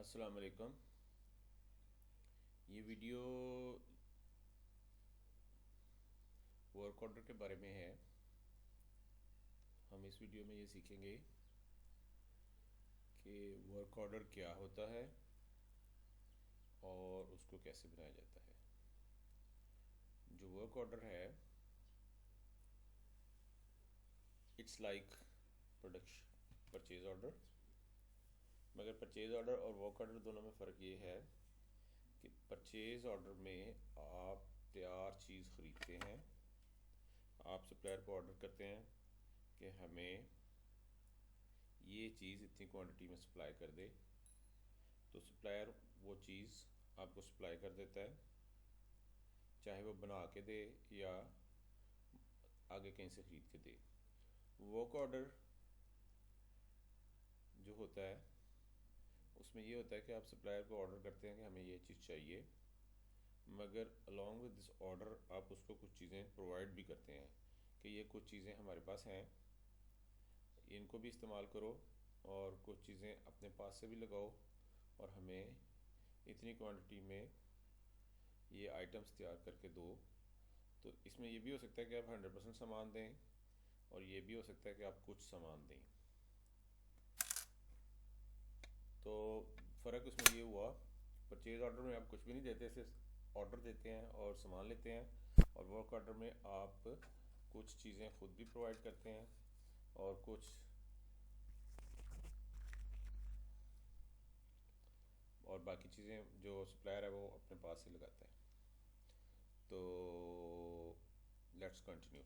अस्सलाम वालेकुम। ये वीडियो वर्क ऑर्डर के बारे में है। हम इस वीडियो में ये सीखेंगे कि वर्क ऑर्डर क्या होता है और उसको कैसे बनाया जाता है। जो वर्क ऑर्डर है, it's like production purchase order. मगर परचेज ऑर्डर और वर्क ऑर्डर दोनों में फ़र्क ये है कि परचेज ऑर्डर में आप तैयार चीज़ ख़रीदते हैं। आप सप्लायर को ऑर्डर करते हैं कि हमें ये चीज़ इतनी क्वांटिटी में सप्लाई कर दे, तो सप्लायर वो चीज़ आपको सप्लाई कर देता है, चाहे वो बना के दे या आगे कहीं से ख़रीद के दे। वर्क ऑर्डर जो होता है उसमें ये होता है कि आप सप्लायर को ऑर्डर करते हैं कि हमें ये चीज़ चाहिए, मगर अलॉन्ग विद दिस ऑर्डर आप उसको कुछ चीज़ें प्रोवाइड भी करते हैं कि ये कुछ चीज़ें हमारे पास हैं, इनको भी इस्तेमाल करो और कुछ चीज़ें अपने पास से भी लगाओ और हमें इतनी क्वांटिटी में ये आइटम्स तैयार करके दो। तो इसमें ये भी हो सकता है कि आप 100% सामान दें और ये भी हो सकता है कि आप कुछ सामान दें। तो फ़र्क उसमें ये हुआ, परचेज ऑर्डर में आप कुछ भी नहीं देते, सिर्फ ऑर्डर देते हैं और सामान लेते हैं, और वर्क ऑर्डर में आप कुछ चीज़ें खुद भी प्रोवाइड करते हैं और कुछ और बाकी चीज़ें जो सप्लायर है वो अपने पास से लगाता है। तो लेट्स कंटिन्यू,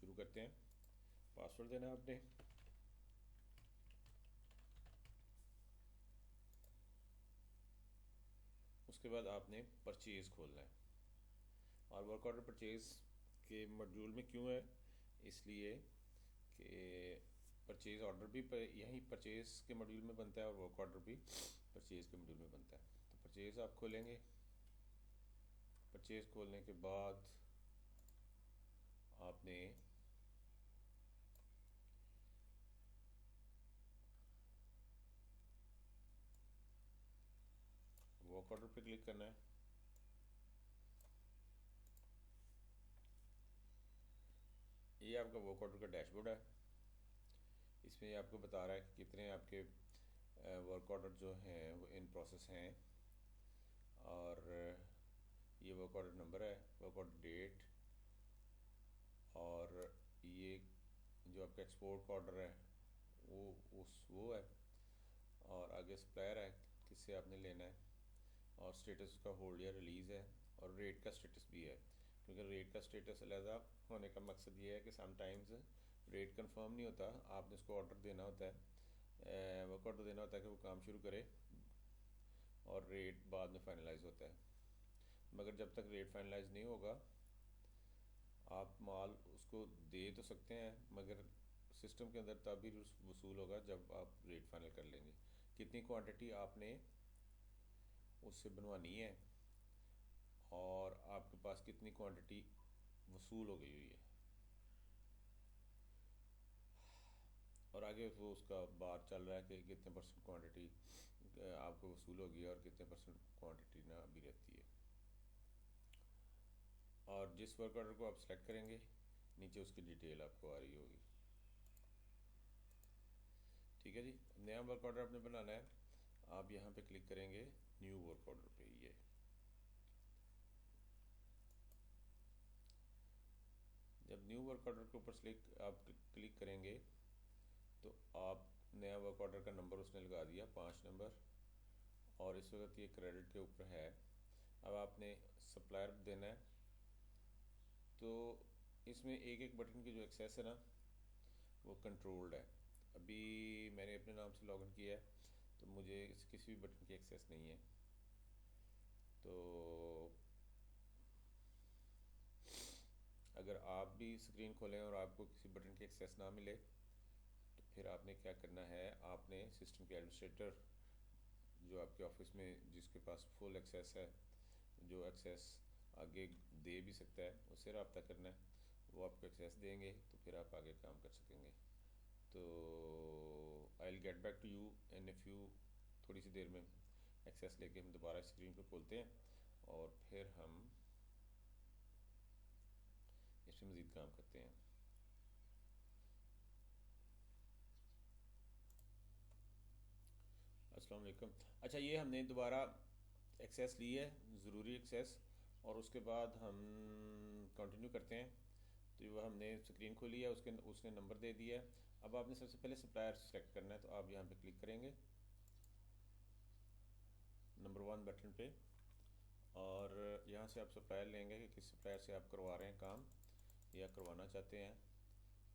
शुरू करते हैं। पासवर्ड देना है आपने, उसके बाद आपने परचेज़ खोलना है। और वर्क ऑर्डर परचेज़ के मॉड्यूल में क्यों है, इसलिए कि परचेज़ ऑर्डर भी यहीं परचेज़ के मॉड्यूल में बनता है और वर्क ऑर्डर भी परचेज़ के मॉड्यूल में बनता है। तो परचेज़ आप खोलेंगे, परचेज़ खोलने के बाद आपने वर्क ऑर्डर पे क्लिक करना है। ये आपका वर्क ऑर्डर का डैशबोर्ड है। इसमें ये आपको बता रहा है कि कितने आपके वर्क ऑर्डर जो हैं वो इन प्रोसेस हैं, और ये वर्क ऑर्डर नंबर है, वर्क ऑर्डर डेट, और ये जो आपका एक्सपोर्ट का ऑर्डर है वो है, और आगे सप्लायर है किससे आपने लेना है, और स्टेटस उसका होल्ड या रिलीज़ है, और रेट का स्टेटस भी है। क्योंकि रेट का स्टेटस अलहदा होने का मकसद ये है कि समटाइम्स रेट कंफर्म नहीं होता, आपने उसको ऑर्डर देना होता है, वर्क ऑर्डर देना होता है कि वो काम शुरू करे, और रेट बाद में फाइनलाइज होता है। मगर जब तक रेट फाइनलाइज नहीं होगा आप माल उसको दे तो सकते हैं, मगर सिस्टम के अंदर तभी वसूल होगा जब आप रेट फाइनल कर लेंगे। कितनी क्वांटिटी आपने उससे बनवानी है और आपके पास कितनी क्वांटिटी वसूल हो गई हुई है, और आगे वो उसका बार चल रहा है कि कितने परसेंट क्वांटिटी आपको वसूल होगी और कितने परसेंट क्वांटिटी ना अभी रहती है। और जिस वर्क ऑर्डर को आप सेलेक्ट करेंगे नीचे उसकी डिटेल आपको आ रही होगी। ठीक है जी, नया वर्क ऑर्डर आपने बनाना है, आप यहाँ पे क्लिक करेंगे न्यू वर्क ऑर्डर पे। ये जब न्यू वर्क ऑर्डर के ऊपर आप क्लिक करेंगे तो आप नया वर्क ऑर्डर का नंबर उसने लगा दिया 5 नंबर, और इस वक्त ये क्रेडिट के ऊपर है। अब आपने सप्लायर देना है, तो इसमें एक एक बटन की जो एक्सेस है ना वो कंट्रोल्ड है। अभी मैंने अपने नाम से लॉगिन किया है तो मुझे किसी भी बटन की एक्सेस नहीं है। तो अगर आप भी स्क्रीन खोलें और आपको किसी बटन की एक्सेस ना मिले तो फिर आपने क्या करना है, आपने सिस्टम के एडमिनिस्ट्रेटर जो आपके ऑफिस में जिसके पास फुल एक्सेस है, जो एक्सेस आगे दे भी सकता है, उससे रब्ता करना है। वो आपको एक्सेस देंगे तो फिर आप आगे काम कर सकेंगे। तो I will get back to you in a few, थोड़ी सी देर में एक्सेस लेके हम दोबारा स्क्रीन को खोलते हैं और फिर हम इसमें मज़ीद काम करते हैं। अस्सलाम वालेकुम। अच्छा, ये हमने दोबारा एक्सेस ली है, ज़रूरी एक्सेस, और उसके बाद हम कंटिन्यू करते हैं। तो वह हमने स्क्रीन खोली है, उसके उसने नंबर दे दिया है। अब आपने सबसे पहले सप्लायर सेलेक्ट करना है, तो आप यहाँ पे क्लिक करेंगे नंबर 1 बटन पे, और यहाँ से आप सप्लायर लेंगे कि किस सप्लायर से आप करवा रहे हैं काम या करवाना चाहते हैं।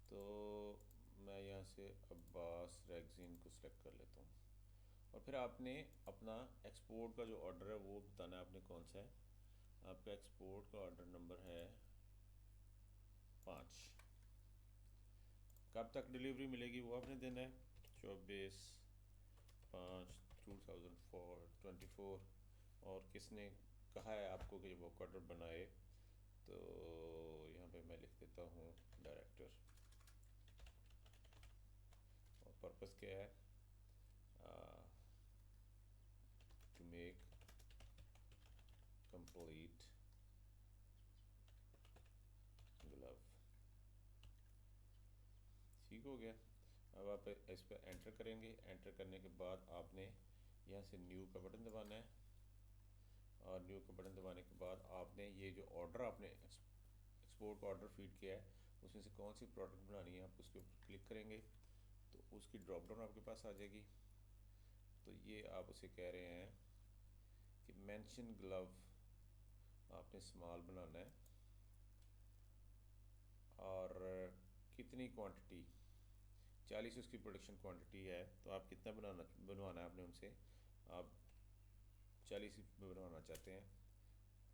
तो मैं यहाँ से अब्बास रैगज़ीन को सिलेक्ट कर लेता हूँ, और फिर आपने अपना एक्सपोर्ट का जो ऑर्डर है वो बताना है आपने कौन सा है। आपका एक्सपोर्ट का ऑर्डर नंबर है 5। कब तक डिलीवरी मिलेगी वो आपने देना है, 24/5/2024। और किसने कहा है आपको कि वो ऑर्डर बनाए, तो यहाँ पे मैं लिख देता हूँ डायरेक्टर। और पर्पस क्या है, टू मेक कंप्लीट ग्लव। ठीक हो गया। अब आप इस पर एंटर करेंगे। एंटर करने के बाद आपने यहाँ से न्यू का बटन दबाना है, और न्यू का बटन दबाने के बाद आपने ये जो ऑर्डर आपने एक्सपोर्ट का ऑर्डर फीड किया है उसमें से कौन सी प्रोडक्ट बनानी है आप उसके ऊपर क्लिक करेंगे, तो उसकी ड्रॉप डाउन आपके पास आ जाएगी। तो ये आप उसे कह रहे हैं कि मेंशन ग्लव आपने स्मॉल बनाना है, और कितनी क्वांटिटी, 40 उसकी प्रोडक्शन क्वांटिटी है, तो आप कितना बनवाना है आपने उनसे, आप 40 ही बनवाना चाहते हैं।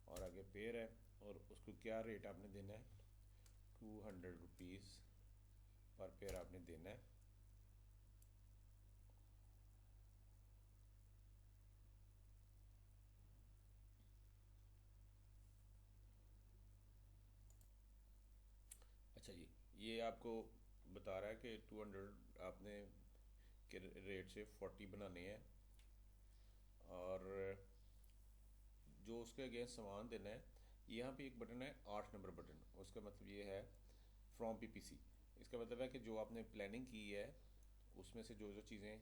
और आगे पेयर है, और उसको क्या रेट आपने देना है, 200 रुपीज़ पर पेयर आपने देना है। अच्छा जी, ये आपको बता रहा है कि 200 आपने के रेट से 40 बनाने हैं, और जो उसके अगेंस्ट सामान देना है, यहाँ पे एक बटन है 8 नंबर बटन। उसका मतलब ये है फ्रॉम पीपीसी। इसका मतलब है कि जो आपने प्लानिंग की है उसमें से जो जो चीज़ें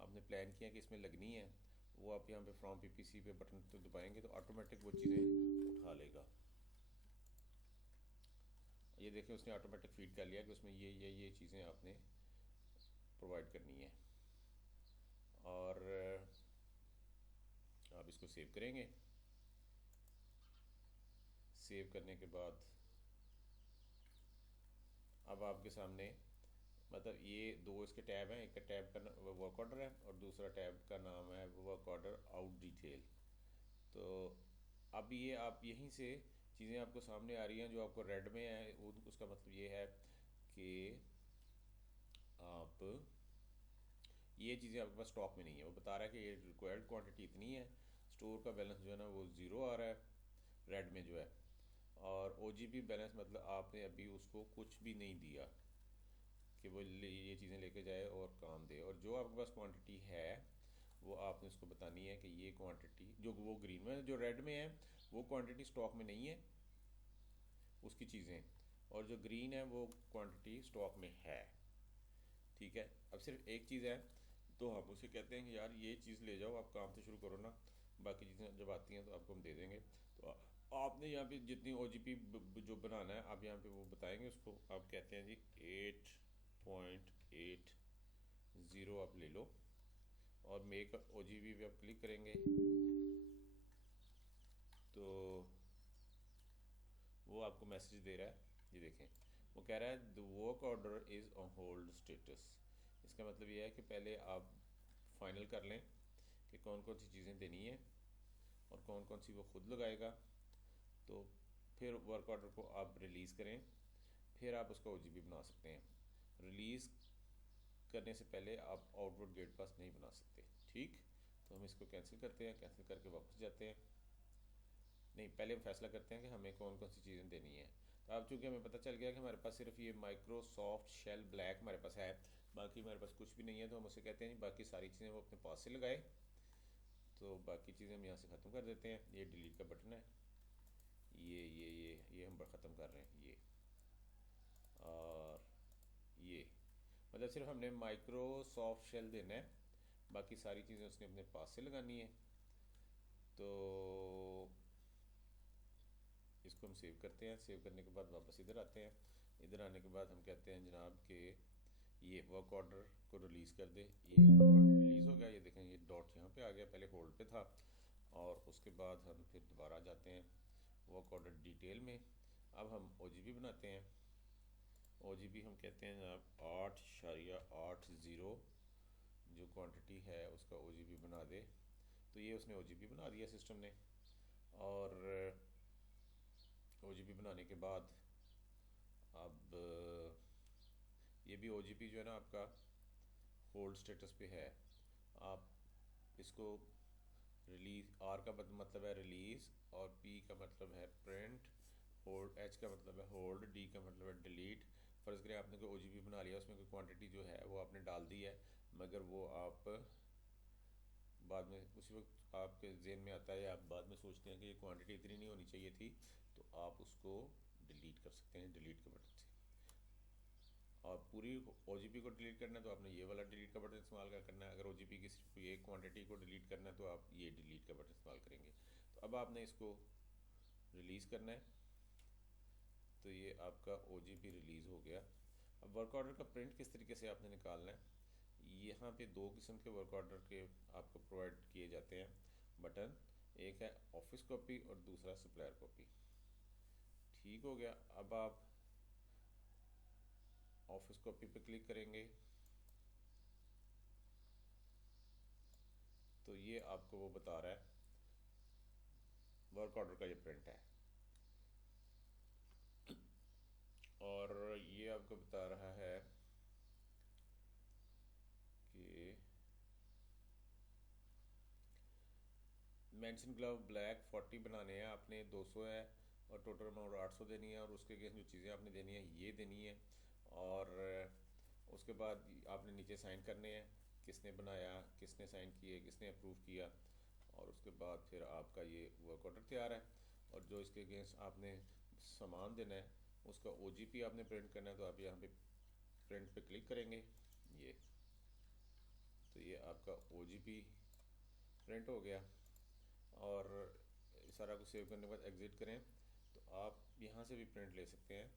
आपने प्लान किया कि इसमें लगनी है, वो आप यहाँ पे फ्रॉम पीपीसी पे बटन तो दबाएंगे तो ऑटोमेटिक वो चीज़ें उठा लेगा। ये देखें, उसने ऑटोमेटिक फीड कर लिया कि उसमें ये चीज़ें आपने प्रोवाइड करनी है। और आप इसको सेव करेंगे। सेव करने के बाद अब आपके सामने, मतलब ये दो इसके टैब हैं, एक का टैब का वर्क ऑर्डर है और दूसरा टैब का नाम है वर्क ऑर्डर आउट डिटेल। तो अब ये आप यहीं से चीज़ें आपको सामने आ रही हैं जो आपको रेड में है, उसका मतलब ये है कि आप ये चीज़ें आपके पास स्टॉक में नहीं है। वो बता रहा है कि ये रिक्वायर्ड क्वांटिटी इतनी है, स्टोर का बैलेंस जो है ना वो ज़ीरो आ रहा है रेड में जो है, और ओजीपी बैलेंस मतलब आपने अभी उसको कुछ भी नहीं दिया कि वो ये चीज़ें लेके जाए और काम दे। और जो आपके पास क्वांटिटी है वो आपने उसको बतानी है कि ये क्वांटिटी जो वो ग्रीन में जो रेड में है वो क्वांटिटी स्टॉक में नहीं है उसकी चीज़ें, और जो ग्रीन है वो क्वांटिटी स्टॉक में है। ठीक है, अब सिर्फ एक चीज़ है, तो हम उसे कहते हैं कि यार ये चीज़ ले जाओ, आप काम तो शुरू करो ना, बाकी चीज़ें जब आती हैं तो आपको हम दे देंगे। तो आपने यहाँ पे जितनी ओजीपी जो बनाना है आप यहाँ पे वो बताएंगे उसको, आप कहते हैं जी 8.80 आप ले लो, और मेक ओजीपी पे आप क्लिक करेंगे तो वो आपको मैसेज दे रहा है। ये देखें, वो कह रहा है the work order is on hold status. इसका मतलब ये है कि पहले आप फाइनल कर लें कि कौन कौन सी चीज़ें देनी है और कौन कौन सी वो खुद लगाएगा, तो फिर वर्क ऑर्डर को आप रिलीज़ करें, फिर आप उसका ओजीपी बना सकते हैं। रिलीज़ करने से पहले आप आउटपुट गेट पास नहीं बना सकते। ठीक, तो हम इसको कैंसिल करते हैं, कैंसिल करके वापस जाते हैं। नहीं, पहले हम फैसला करते हैं कि हमें कौन कौन सी चीज़ें देनी है। तो अब चूँकि हमें पता चल गया कि हमारे पास सिर्फ ये माइक्रोसॉफ्ट शेल ब्लैक हमारे पास है, बाकी हमारे पास कुछ भी नहीं है, तो हम उसे कहते हैं जी बाकी सारी चीज़ें वो अपने पास से लगाए। तो बाकी चीज़ें हम यहाँ से ख़त्म कर देते हैं। ये डिलीट का बटन है, ये हम ख़त्म कर रहे हैं। ये और ये मतलब सिर्फ हमने माइक्रोसॉफ्ट शेल देना है, बाकी सारी चीज़ें उसने अपने पास से लगानी है। तो इसको हम सेव करते हैं। सेव करने के बाद वापस इधर आते हैं। इधर आने के बाद हम कहते हैं जनाब कि ये वर्क ऑर्डर को रिलीज़ कर दे। ये रिलीज़ हो गया, ये देखें ये डॉट यहाँ पे आ गया, पहले होल्ड पे था। और उसके बाद हम फिर दोबारा जाते हैं वर्क ऑर्डर डिटेल में। अब हम OGB बनाते हैं। OGB हम कहते हैं जनाब 8.80 जो क्वांटिटी है उसका OGB बना दे। तो ये उसने OGB बना दिया सिस्टम ने। और OGB बनाने के बाद अब ये भी OGB जो है ना आपका होल्ड स्टेटस पे है। आप इसको रिलीज़, R का मतलब है रिलीज़, और P का मतलब है प्रिंट, होल्ड, H का मतलब है होल्ड, D का मतलब है डिलीट। फ़र्ज़ करें आपने कोई OGB बना लिया, उसमें कोई क्वांटिटी जो है वो आपने डाल दी है, मगर वो आप बाद में उसी वक्त आपके जहन में आता है, आप बाद में सोचते हैं कि ये क्वांटिटी इतनी नहीं होनी चाहिए थी, तो आप उसको डिलीट कर सकते हैं डिलीट के बटन से। और पूरी OGB को डिलीट करना है तो आपने ये वाला डिलीट का बटन इस्तेमाल करना है। अगर OGB की सिर्फ एक क्वांटिटी को डिलीट करना है तो आप ये डिलीट का बटन इस्तेमाल करेंगे। तो अब आपने इसको रिलीज़ करना है। तो ये आपका OGB रिलीज़ हो गया। अब वर्क ऑर्डर का प्रिंट किस तरीके से आपने निकालना है, यहाँ पे दो किस्म के वर्क ऑर्डर के आपको प्रोवाइड किए जाते हैं बटन। एक है ऑफिस कॉपी और दूसरा सप्लायर कॉपी। ठीक हो गया। अब आप ऑफिस कॉपी पे क्लिक करेंगे तो ये आपको वो बता रहा है वर्क ऑर्डर का ये प्रिंट है। और ये आपको बता रहा है कि मेंशन ग्लव ब्लैक 40 बनाने हैं आपने, 200 है, और टोटल अमाउंट 800 देनी है, और उसके अगेंस्ट जो चीज़ें आपने देनी है ये देनी है। और उसके बाद आपने नीचे साइन करने हैं, किसने बनाया, किसने साइन किए, किसने अप्रूव किया। और उसके बाद फिर आपका ये वर्क ऑर्डर तैयार है। और जो इसके अगेंस्ट आपने सामान देना है उसका OGP आपने प्रिंट करना है, तो आप यहाँ पे प्रिंट पे क्लिक करेंगे। ये तो ये आपका OGP प्रिंट हो गया। और सारा कुछ सेव करने के बाद एग्ज़िट करें तो आप यहाँ से भी प्रिंट ले सकते हैं,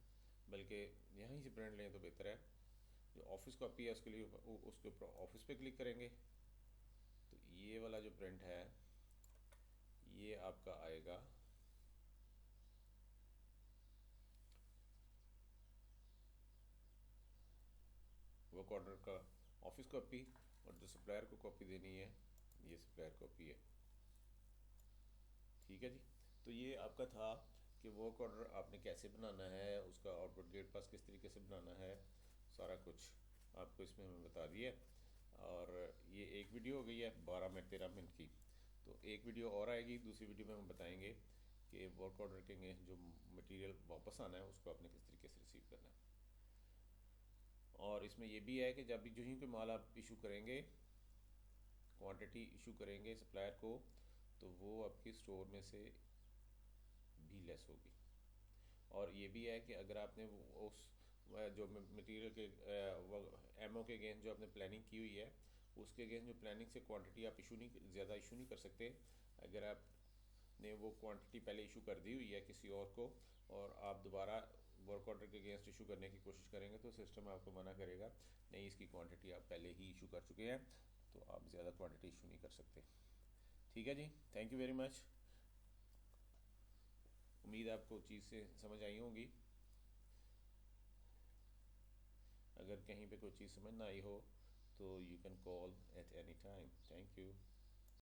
बल्कि यहीं से प्रिंट लें तो बेहतर है। जो ऑफिस कॉपी है उसके लिए उसके ऊपर ऑफिस पे क्लिक करेंगे तो ये वाला जो प्रिंट है ये आपका आएगा वर्क ऑर्डर का ऑफिस कॉपी, और जो सप्लायर को कॉपी देनी है ये सप्लायर कॉपी है। ठीक है जी। तो ये आपका था कि वर्क ऑर्डर आपने कैसे बनाना है, उसका आउटपुट गेट पास किस तरीके से बनाना है, सारा कुछ आपको इसमें हमें बता दिया। और ये एक वीडियो हो गई है 12 मिनट 13 मिनट की। तो एक वीडियो और आएगी, दूसरी वीडियो में हम बताएंगे कि वर्क ऑर्डर के जो मटेरियल वापस आना है उसको आपने किस तरीके से रिसीव करना है। और इसमें यह भी है कि जब भी जो ही कोई माल आप इशू करेंगे, क्वांटिटी इशू करेंगे सप्लायर को, तो वो आपकी स्टोर में से भी लेस होगी। और ये भी है कि अगर आपने उस जो मटेरियल के एमओ के अगेंस्ट जो आपने प्लानिंग की हुई है उसके अगेंस्ट जो प्लानिंग से क्वांटिटी आप ज़्यादा इशू नहीं कर सकते। अगर आपने वो क्वांटिटी पहले इशू कर दी हुई है किसी और को और आप दोबारा वर्क ऑर्डर के अगेंस्ट इशू करने की कोशिश करेंगे तो सिस्टम आपको मना करेगा, नहीं इसकी क्वांटिटी आप पहले ही इशू कर चुके हैं, तो आप ज़्यादा क्वांटिटी इशू नहीं कर सकते। ठीक है जी, थैंक यू वेरी मच। उम्मीद आपको चीज़ से समझ आई होंगी। अगर कहीं पे कोई चीज़ समझ ना आई हो तो you can call at any time. Thank you.